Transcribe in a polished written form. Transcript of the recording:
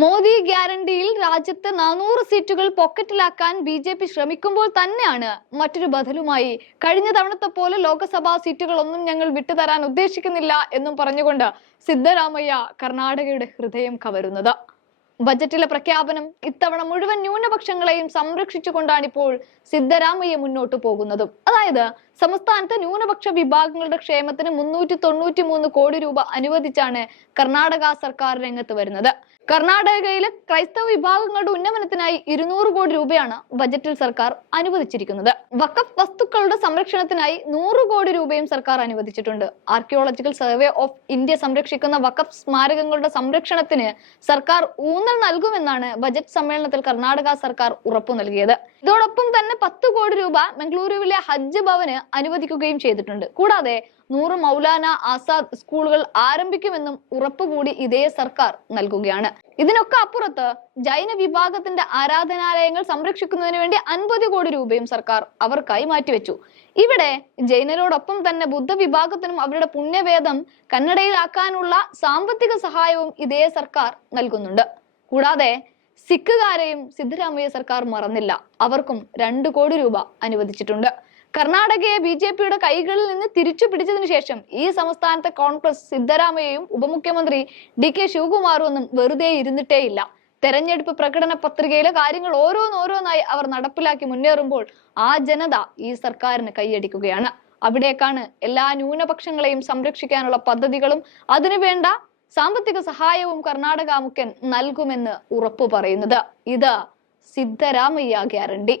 മോദി ഗ്യാരണ്ടിയിൽ രാജ്യത്ത് 400 സീറ്റുകൾ പോക്കറ്റിലാക്കാൻ ബി.ജെ.പി ശ്രമിക്കുമ്പോൾ തന്നെയാണ് മറ്റൊരു ബദലുമായി കഴിഞ്ഞ തവണത്തെ പോലെ ലോക്സഭാ സീറ്റുകളൊന്നും ഞങ്ങൾ വിട്ടുതരാൻ ഉദ്ദേശിക്കുന്നില്ല എന്നും പറഞ്ഞുകൊണ്ട് സിദ്ധരാമയ്യ കർണാടകയുടെ ഹൃദയം കവരുന്നത്. ബജറ്റിലെ പ്രഖ്യാപനം ഇത്തവണ മുഴുവൻ ന്യൂനപക്ഷങ്ങളെയും സംരക്ഷിച്ചുകൊണ്ടാണ് ഇപ്പോൾ സിദ്ധരാമയ്യ മുന്നോട്ട് പോകുന്നതും. അതായത് സംസ്ഥാനത്തെ ന്യൂനപക്ഷ വിഭാഗങ്ങളുടെ ക്ഷേമത്തിന് 393 കോടി രൂപ അനുവദിച്ചാണ് കർണാടക സർക്കാർ രംഗത്ത് വരുന്നത്. കർണാടകയിലെ ക്രൈസ്തവ വിഭാഗങ്ങളുടെ ഉന്നമനത്തിനായി 200 കോടി രൂപയാണ് ബജറ്റിൽ സർക്കാർ അനുവദിച്ചിരിക്കുന്നത്. വഖഫ് വസ്തുക്കളുടെ സംരക്ഷണത്തിനായി 100 കോടി രൂപയും സർക്കാർ അനുവദിച്ചിട്ടുണ്ട്. ആർക്കിയോളജിക്കൽ സർവേ ഓഫ് ഇന്ത്യ സംരക്ഷിക്കുന്ന വഖഫ് സ്മാരകങ്ങളുടെ സംരക്ഷണത്തിന് സർക്കാർ ഊന്നൽ നൽകുമെന്നാണ് ബജറ്റ് സമ്മേളനത്തിൽ കർണാടക സർക്കാർ ഉറപ്പു നൽകിയത്. ഇതോടൊപ്പം തന്നെ 10 കോടി രൂപ മംഗളൂരുവിലെ ഹജ്ജ് ഭവന് അനുവദിക്കുകയും ചെയ്തിട്ടുണ്ട്. കൂടാതെ 100 മൗലാന ആസാദ് സ്കൂളുകൾ ആരംഭിക്കുമെന്നും ഉറപ്പുകൂടി ഇതേ സർക്കാർ നൽകുകയാണ്. ഇതിനൊക്കെ അപ്പുറത്ത് ജൈന വിഭാഗത്തിന്റെ ആരാധനാലയങ്ങൾ സംരക്ഷിക്കുന്നതിന് വേണ്ടി 50 കോടി രൂപയും സർക്കാർ അവർക്കായി മാറ്റിവെച്ചു. ഇവിടെ ജൈനരോടൊപ്പം തന്നെ ബുദ്ധ വിഭാഗത്തിനും അവരുടെ പുണ്യവേദം കന്നഡയിലാക്കാനുള്ള സാമ്പത്തിക സഹായവും ഇതേ സർക്കാർ നൽകുന്നുണ്ട്. കൂടാതെ സിഖുകാരെയും സിദ്ധരാമയ്യ സർക്കാർ മറന്നില്ല. അവർക്കും 2 കോടി രൂപ അനുവദിച്ചിട്ടുണ്ട്. കർണാടകയെ ബി.ജെ.പിയുടെ കൈകളിൽ നിന്ന് തിരിച്ചു പിടിച്ചതിനു ശേഷം ഈ സംസ്ഥാനത്തെ കോൺഗ്രസ് സിദ്ധരാമയ്യയും ഉപമുഖ്യമന്ത്രി ഡി.കെ. ശിവകുമാറും ഒന്നും വെറുതെ ഇരുന്നിട്ടേയില്ല. തെരഞ്ഞെടുപ്പ് പ്രകടന പത്രികയിലെ കാര്യങ്ങൾ ഓരോന്നോരോന്നായി അവർ നടപ്പിലാക്കി മുന്നേറുമ്പോൾ ആ ജനത ഈ സർക്കാരിന് കൈയടിക്കുകയാണ്. അവിടേക്കാണ് എല്ലാ ന്യൂനപക്ഷങ്ങളെയും സംരക്ഷിക്കാനുള്ള പദ്ധതികളും അതിനുവേണ്ട സാമ്പത്തിക സഹായവും കർണാടക മുഖ്യൻ നൽകുമെന്ന് ഉറപ്പു പറയുന്നത്. ഇത് സിദ്ധരാമയ്യ ഗ്യാരണ്ടി.